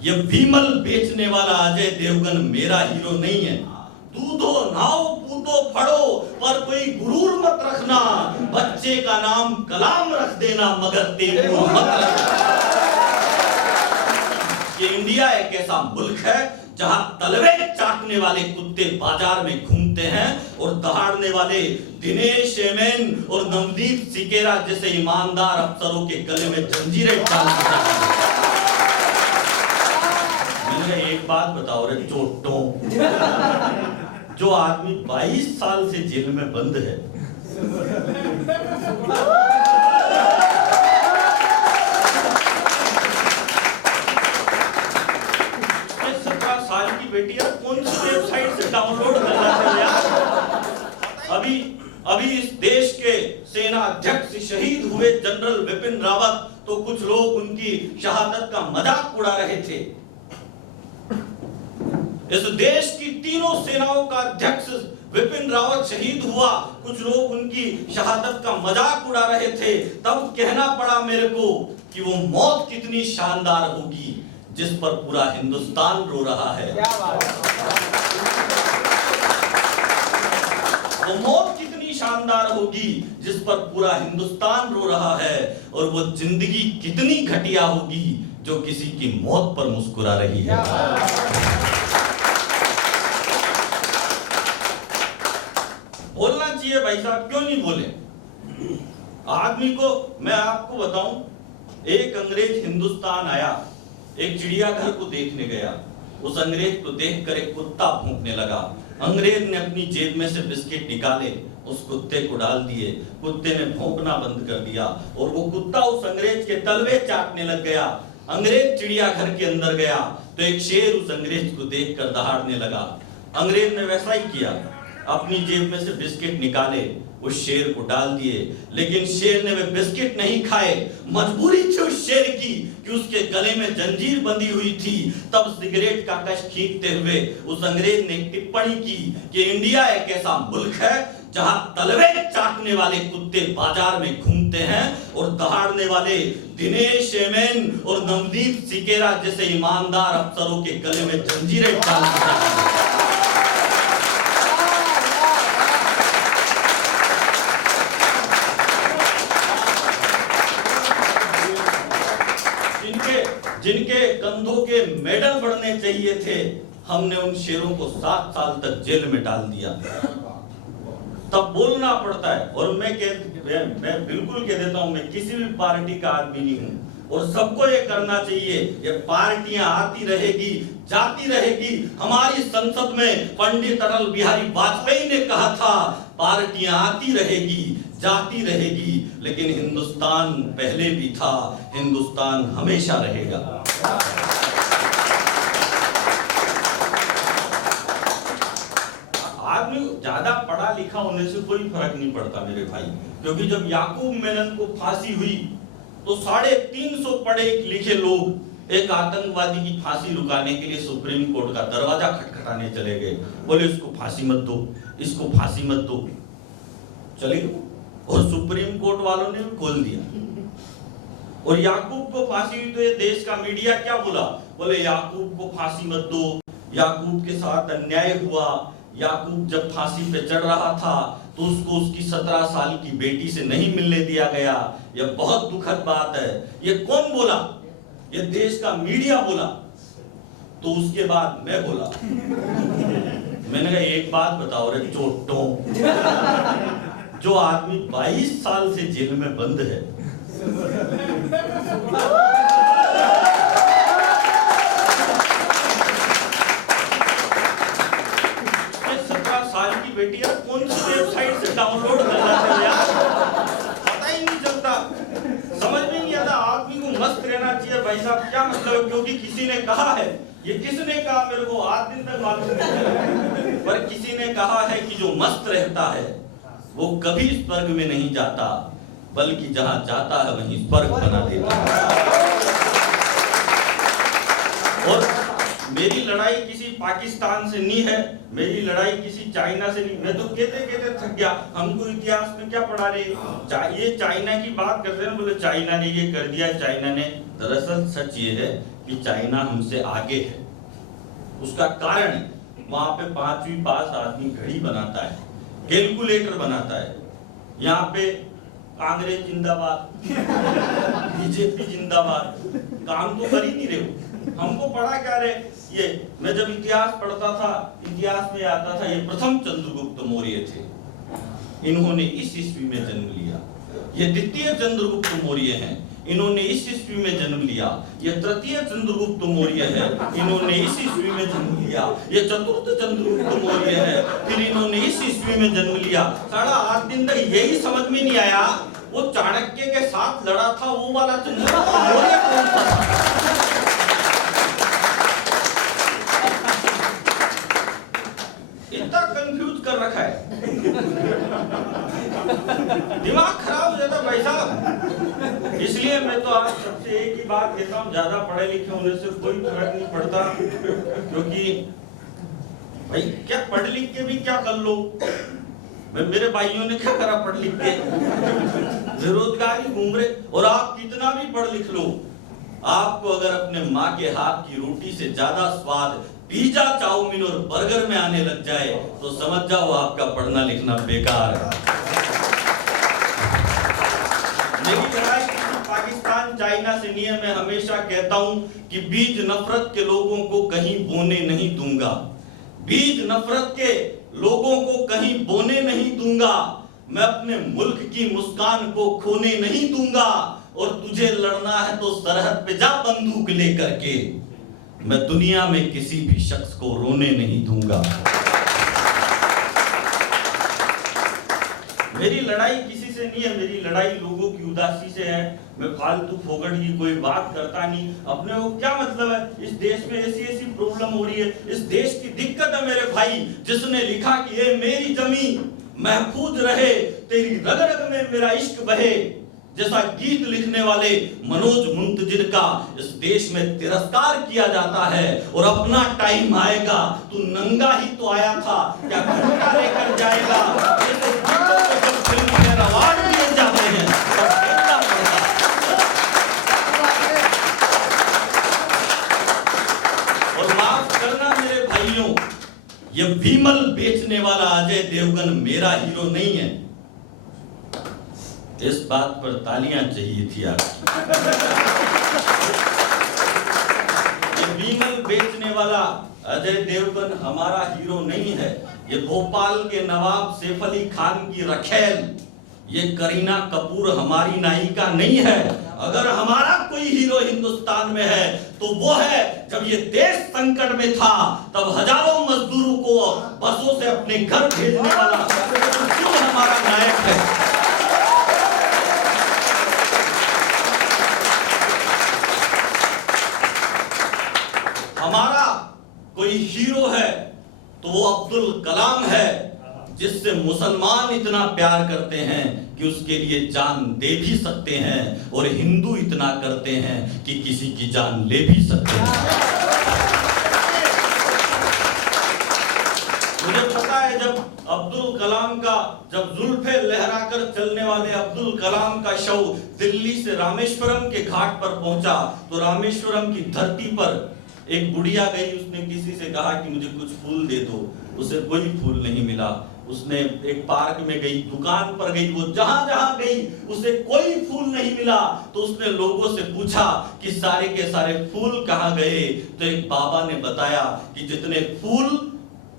ये विमल बेचने वाला अजय देवगन मेरा हीरो नहीं है। दूधो नाव पूतो फड़ो पर कोई गुरूर मत रखना, बच्चे का नाम कलाम रख देना मगर तैमूर मत रखना। ये इंडिया एक ऐसा मुल्क है जहां तलवे चाटने वाले कुत्ते बाजार में घूमते हैं और दहाड़ने वाले दिनेश एमएन और नवदीप सिकेरा जैसे ईमानदार अफसरों के गले में जंजीरें डालते हैं। मैंने एक बात बताओ रे चोटों, जो आदमी 22 साल से जेल में बंद है, 17 साल की बेटी यार कौन सी वेबसाइट से डाउनलोड कर लाते हैं यार। अभी इस देश के सेना अध्यक्ष शहीद हुए जनरल विपिन रावत, तो कुछ लोग उनकी शहादत का मजाक उड़ा रहे थे। इस देश की तीनों सेनाओं का अध्यक्ष विपिन रावत शहीद हुआ, कुछ लोग उनकी शहादत का मजाक उड़ा रहे थे। तब कहना पड़ा मेरे को कि वो मौत कितनी शानदार होगी जिस पर पूरा हिंदुस्तान रो रहा है। वो मौत कितनी शानदार होगी जिस पर पूरा हिंदुस्तान रो रहा है, और वो जिंदगी कितनी घटिया होगी जो किसी की मौत पर मुस्कुरा रही है। बोलना चाहिए भाई साहब, क्यों नहीं बोले? आदमी को मैं आपको बताऊं, एक अंग्रेज हिंदुस्तान आया, एक चिड़ियाघर को देखने गया। उस अंग्रेज को देखकर एक कुत्ता भौंकने लगा। अंग्रेज ने अपनी जेब में से बिस्किट निकाले, उस कुत्ते को डाल दिए। कुत्ते ने भौंकना बंद कर दिया और वो कुत्ता उस अंग्रेज के तलवे चाटने लग गया। अंग्रेज चिड़ियाघर के अंदर गया तो एक शेर उस अंग्रेज को देखकर दहाड़ने लगा। अंग्रेज ने वैसा ही किया, अपनी जेब में से बिस्किट निकाले, उस शेर को डाल दिए। लेकिन शेर ने वे बिस्किट नहीं खाए। मजबूरी थी उस शेर की कि उसके गले में जंजीर बंधी हुई थी। तब सिगरेट का कश खींचते हुए उस अंग्रेज ने टिप्पणी की कि इंडिया एक ऐसा मुल्क है जहां तलवे चाटने वाले कुत्ते बाजार में घूमते हैं और दहाड़ने वाले दिनेश एमएन और नवदीप सिकेरा जैसे ईमानदार अफसरों के गले में जंजीरें डालते हैं। जिनके कंधों के मेडल बढ़ने चाहिए थे, हमने उन शेरों को 7 साल तक जेल में डाल दिया। तब बोलना पड़ता है। और मैं बिल्कुल कह देता हूं, मैं किसी भी पार्टी का आदमी नहीं हूं और सबको ये करना चाहिए। ये पार्टियां आती रहेगी, जाती रहेगी। हमारी संसद में पंडित अटल बिहारी वाजपेयी ने कहा था, पार्टियां आती रहेगी, जाती रहेगी, लेकिन हिंदुस्तान पहले भी था, हिंदुस्तान हमेशा रहेगा। आदमी ज्यादा पढ़ा लिखा होने से कोई फर्क नहीं पड़ता मेरे भाई, क्योंकि जब याकूब मेनन को फांसी हुई तो 350 पढ़े लिखे लोग एक आतंकवादी की फांसी रुकाने के लिए सुप्रीम कोर्ट का दरवाजा खटखटाने चले गए। बोले इसको फांसी मत दो, इसको फांसी मत दो। चले गए और सुप्रीम कोर्ट वालों ने खोल दिया। और याकूब को फांसी हुई तो ये देश का मीडिया क्या बोला? बोले याकूब को फांसी मत दो, याकूब के साथ अन्याय हुआ। याकूब जब फांसी पे चढ़ रहा था तो उसको उसकी 17 साल की बेटी से नहीं मिलने दिया गया। यह बहुत दुखद बात है। ये कौन बोला? ये देश का मीडिया बोला। तो उसके बाद मैं बोला, मैंने कहा एक बात बताओ रे चोटों, जो आदमी 22 साल से जेल में बंद है, 17 साल की बेटी यार कौन सी वेबसाइट से डाउनलोड कर लाते हैं यार, पता ही नहीं चलता। समझ में नहीं आता। आदमी को मस्त रहना चाहिए भाई साहब, क्या मतलब है? क्योंकि किसी ने कहा है, ये किसने कहा मेरे को आज दिन तक मालूम नहीं, पर किसी ने कहा है कि जो मस्त रहता है वो कभी स्वर्ग में नहीं जाता, बल्कि जहां जाता है वहीं स्वर्ग बना देता है। और मेरी लड़ाई किसी पाकिस्तान से नहीं है, मेरी लड़ाई किसी चाइना से नहीं। मैं तो कहते कहते थक गया, हमको इतिहास में क्या पढ़ा रहे, ये चाइना की बात करते हैं, बोले चाइना ने ये कर दिया, चाइना ने। दरअसल सच ये है कि चाइना हमसे आगे है। उसका कारण है वहां पे 5वीं पास आदमी घड़ी बनाता है, कैलकुलेटर बनाता है। यहाँ पे कांग्रेस जिंदाबाद, बीजेपी जिंदाबाद, काम तो कर ही नहीं रहे हो। हमको पढ़ा क्या रहे? ये मैं जब इतिहास पढ़ता था, इतिहास में आता था ये प्रथम चंद्रगुप्त मौर्य थे, इन्होंने इस ईस्वी में जन्म लिया। ये द्वितीय चंद्रगुप्त मौर्य हैं, इन्होंने इस ईस्वी में जन्म लिया। ये तृतीय चंद्रगुप्त मौर्य है, इन्होंने इस ईस्वी में जन्म लिया। ये चतुर्थ चंद्रगुप्त मौर्य है, फिर इन्होंने इस ईस्वी में जन्म लिया। 8.5 दिन तक यही समझ में नहीं आया वो चाणक्य के साथ लड़ा था वो वाला चंद्रगुप्त मौर्य कौन था। इतना कंफ्यूज कर रखा है, दिमाग खराब हो जाता भाई साहब। इसलिए मैं तो आज सबसे एक ही बात कहता हूँ, ज्यादा पढ़े लिखे होने से कोई फर्क नहीं पड़ता, क्योंकि भाई क्या पढ़ लिख के भी क्या कर लो। मेरे भाइयों ने क्या करा पढ़ लिख के, बेरोजगार ही घूम रहे। और आप कितना भी पढ़ लिख लो, आपको अगर अपने माँ के हाथ की रोटी से ज्यादा स्वाद पिज्जा, चाउमीन और बर्गर में आने लग जाए तो समझ जाओ आपका पढ़ना लिखना बेकार है। मेरी लड़ाई पाकिस्तान चाइना से नहीं है। मैं हमेशा कहता हूं कि बीज नफरत के लोगों को कहीं बोने नहीं दूंगा, बीज नफरत के लोगों को कहीं बोने नहीं दूंगा। मैं अपने मुल्क की मुस्कान को खोने नहीं दूंगा। और तुझे लड़ना है तो सरहद पे जा बंदूक लेकर के। मैं दुनिया में किसी भी शख्स को रोने नहीं दूंगा। मेरी लड़ाई किसी से नहीं है, मेरी लड़ाई लोगों की उदासी से है। मैं फालतू फोकट की कोई बात करता नहीं। अपने को क्या मतलब है, इस देश में ऐसी ऐसी प्रॉब्लम हो रही है, इस देश की दिक्कत है मेरे भाई। जिसने लिखा कि ये मेरी जमीन महफूज रहे, तेरी रग रग में मेरा इश्क बहे, जैसा गीत लिखने वाले मनोज मुंतजिर का इस देश में तिरस्कार किया जाता है। और अपना टाइम आएगा, तू नंगा ही तो आया था, क्या घंटा लेकर जाएगा। जैसे गीतों को जब फिल्म में अवार्ड दिए जाते हैं तब देखना पड़ता। और माफ करना मेरे भाइयों, ये विमल बेचने वाला अजय देवगन मेरा हीरो नहीं है। इस बात पर तालियां चाहिए थी आपकी। ये विमल बेचने वाला अजय देवगन हमारा हीरो नहीं है। ये भोपाल के नवाब सैफ अली खान की रखेल, ये करीना कपूर हमारी नायिका नहीं है। अगर हमारा कोई हीरो हिंदुस्तान में है तो वो है, जब ये देश संकट में था तब हजारों मजदूरों को बसों से अपने घर भेजने वाला जो हमारा नायक है। हमारा कोई हीरो है तो वो अब्दुल कलाम है, जिससे मुसलमान इतना प्यार करते हैं कि उसके लिए जान दे भी सकते हैं, और हिंदू इतना करते हैं कि किसी की जान ले भी सकते हैं। मुझे पता है जब अब्दुल कलाम का, जब जुल्फे लहराकर चलने वाले अब्दुल कलाम का शव दिल्ली से रामेश्वरम के घाट पर पहुंचा, तो रामेश्वरम की धरती पर एक बुढ़िया गई, उसने किसी से कहा कि मुझे कुछ फूल दे दो, उसे कोई फूल नहीं मिला। उसने एक पार्क में गई, दुकान पर गई, वो जहां जहां गई उसे कोई फूल नहीं मिला। तो उसने लोगों से पूछा कि सारे के सारे फूल कहां गए। तो एक बाबा ने बताया कि जितने फूल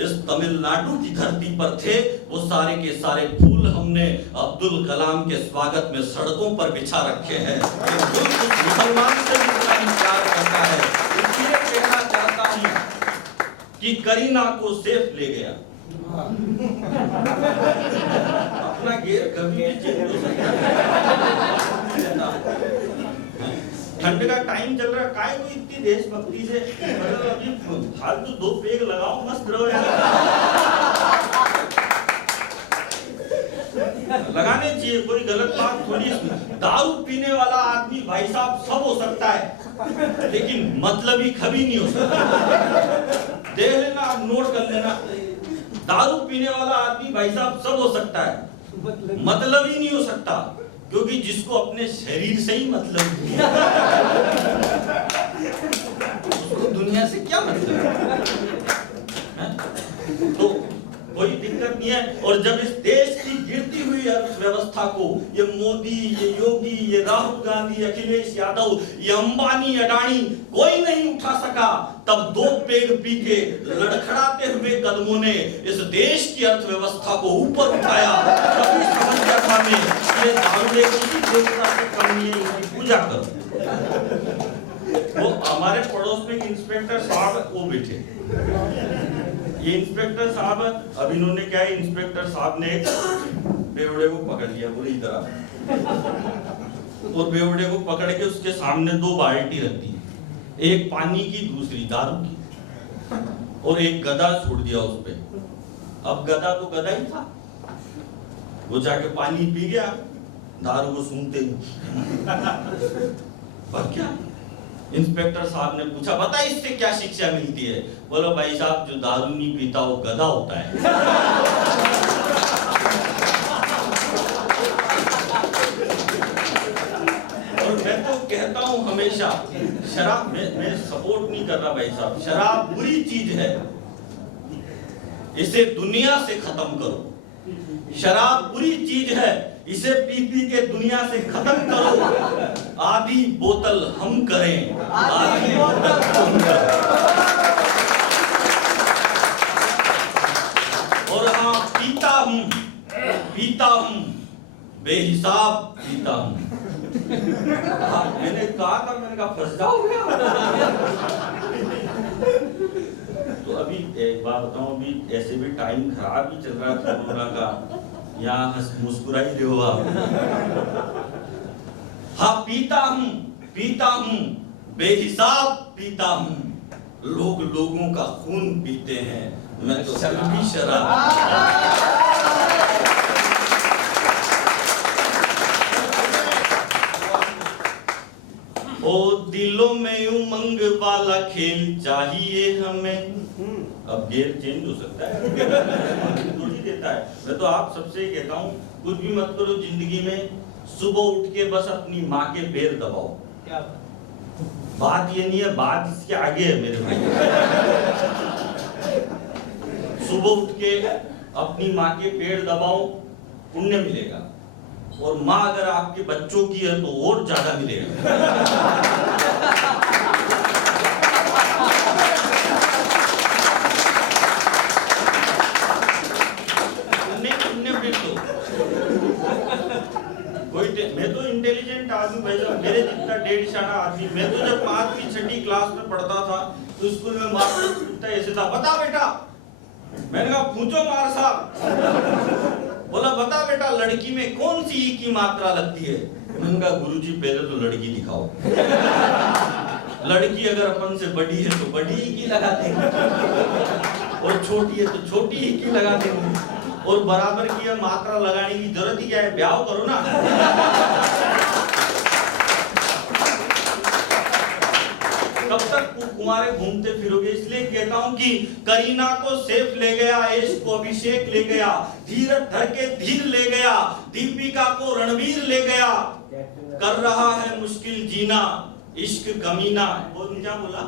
इस तमिलनाडु की धरती पर थे, वो सारे के सारे फूल हमने अब्दुल कलाम के स्वागत में सड़कों पर बिछा रखे हैं। मुसलमान से इतना ही प्यार करता है। इसलिए कहना चाहता हूं कि करीना को सैफ ले गया, अपना गेर कभी भी चेंज हो सकता है। ठंड का टाइम चल रहा है, काय को इतनी देशभक्ति से अभी फालतू 2 पेग लगाओ, मस्त रहो। लगाने चाहिए, कोई गलत बात थोड़ी। दारू पीने वाला आदमी भाई साहब सब हो सकता है, लेकिन मतलबी कभी नहीं हो सकता। देख लेना, आप नोट कर लेना, दारू पीने वाला आदमी भाई साहब सब हो सकता है, मतलबी नहीं हो सकता। क्योंकि जिसको अपने शरीर से ही मतलब दुनिया से क्या मतलब है? तो कोई दिक्कत नहीं है। और जब इस देश की गिरती हुई अर्थव्यवस्था को ये मोदी, ये योगी, ये राहुल गांधी, अखिलेश यादव, ये अंबानी, अडानी कोई नहीं उठा सका, तब दो पेग पी के लड़खड़ाते हुए कदमों ने इस देश की अर्थव्यवस्था को ऊपर उठाया। तभी समझ गया था मैं ये दारू किसी देवता से कम नहीं है, इनकी पूजा करो। वो हमारे पड़ोस में इंस्पेक्टर साहब वो बैठे, ये इंस्पेक्टर साहब, अब इन्होंने क्या है, इंस्पेक्टर साहब ने बेवड़े को पकड़ लिया बुरी तरह, और बेवड़े को पकड़ के उसके सामने दो बाल्टी रख दी, एक पानी की दूसरी दारू की, और एक गदा छोड़ दिया उस पे। अब गदा तो गदा ही था, वो जाके पानी पी गया, दारू को सूंघते ही पर क्या। इंस्पेक्टर साहब ने पूछा, बता इससे क्या शिक्षा मिलती है? बोलो भाई साहब, जो दारू नहीं पीता वो गधा होता है। और मैं तो कहता हूं हमेशा, शराब मैं सपोर्ट नहीं कर रहा भाई साहब, शराब बुरी चीज है, इसे दुनिया से खत्म करो। शराब बुरी चीज है, इसे पी पी के दुनिया से खत्म करो। आधी बोतल हम करें, आधी बोतल हम करें। और हाँ, पीता हूं, बेहिसाब पीता हूं। मैंने कहा था, मैंने कहा फंस जाओगे। तो अभी एक बात बताऊं, अभी ऐसे भी टाइम खराब ही चल रहा है कोरोना का, यहाँ मुस्कुरा ही रहे हो आप। हाँ, पीता हूं, बेहिसाब पीता हूं, लोग लोगों का खून पीते हैं, मैं तो भी शराब। ओ दिलों में उमंग वाला खेल चाहिए हमें। अब गेर चेंज हो सकता है, थोड़ी देता है। मैं तो आप सबसे कहता हूँ, कुछ भी मत करो जिंदगी में, सुबह उठ के बस अपनी माँ के पैर दबाओ। क्या बात ये नहीं है, बात इसके आगे है मेरे भाई। सुबह उठ के अपनी माँ के पैर दबाओ, पुण्य मिलेगा। और माँ अगर आपके बच्चों की है तो और ज्यादा मिलेगा। मैं तो इंटेलिजेंट आदमी भाई साहब, मेरे जितना 1.5 आदमी। मैं तो जब 5वीं 6ठी क्लास में पढ़ता था तो स्कूल में मास्टर पूछता ऐसे था, बता बेटा। मैंने कहा पूछो मार साहब। बोला बता बेटा, लड़की में कौन सी ई की मात्रा लगती है? मैंने कहा गुरुजी पहले तो लड़की दिखाओ। लड़की अगर अपन से बड़ी है तो बड़ी ई की लगा देंगे, और छोटी है तो छोटी ई की लगा देंगे, और बराबर की मात्रा लगाने की जरूरत ही क्या है, ब्याह करो ना। कब तक कुंवारे घूमते फिरोगे? इसलिए कहता हूं कि करीना को सैफ ले गया, यश को अभिषेक ले गया, धीरज धर के धीर ले गया, दीपिका को रणवीर ले गया। कर रहा है मुश्किल जीना, इश्क कमीना। बहुत नीचा बोला।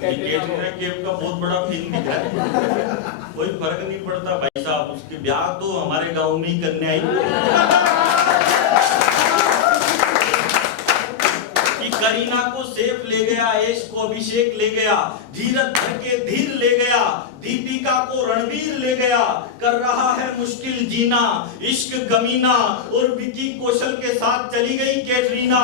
कैटरीना कैफ का बहुत बड़ा फिल्म दिख रहा है, कोई फर्क नहीं पड़ता भाई साहब। उसके ब्याह तो हमारे गांव में ही करने आई। करीना को सैफ ले गया, यश को अभिषेक ले गया, धीरज धर के धीर ले गया, दीपिका को रणवीर ले गया। कर रहा है मुश्किल जीना, इश्क कमीना, और विकी कौशल के साथ चली गई कैटरीना।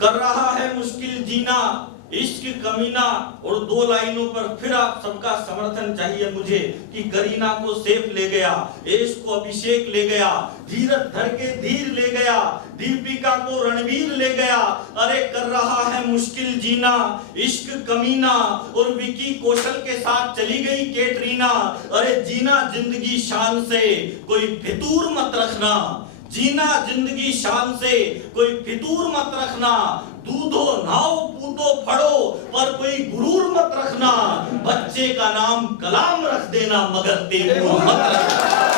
कर रहा है मुश्किल जीना, इश्क कमीना। और 2 लाइनों पर फिर आप सबका समर्थन चाहिए मुझे कि करीना को सैफ ले गया, यश को अभिषेक ले गया, धीरज धर के धीर ले गया, दीपिका को रणवीर ले गया। अरे कर रहा है मुश्किल जीना, इश्क कमीना, और विकी कौशल के साथ चली गई कैटरीना। अरे जीना जिंदगी शान से, कोई फितूर मत रखना। जीना जिंदगी शान से, कोई फितूर मत रखना। दूधो नाओ पूतो फड़ो, पर कोई गुरूर मत रखना। बच्चे का नाम कलाम रख देना, मगर तेरे मत रखना।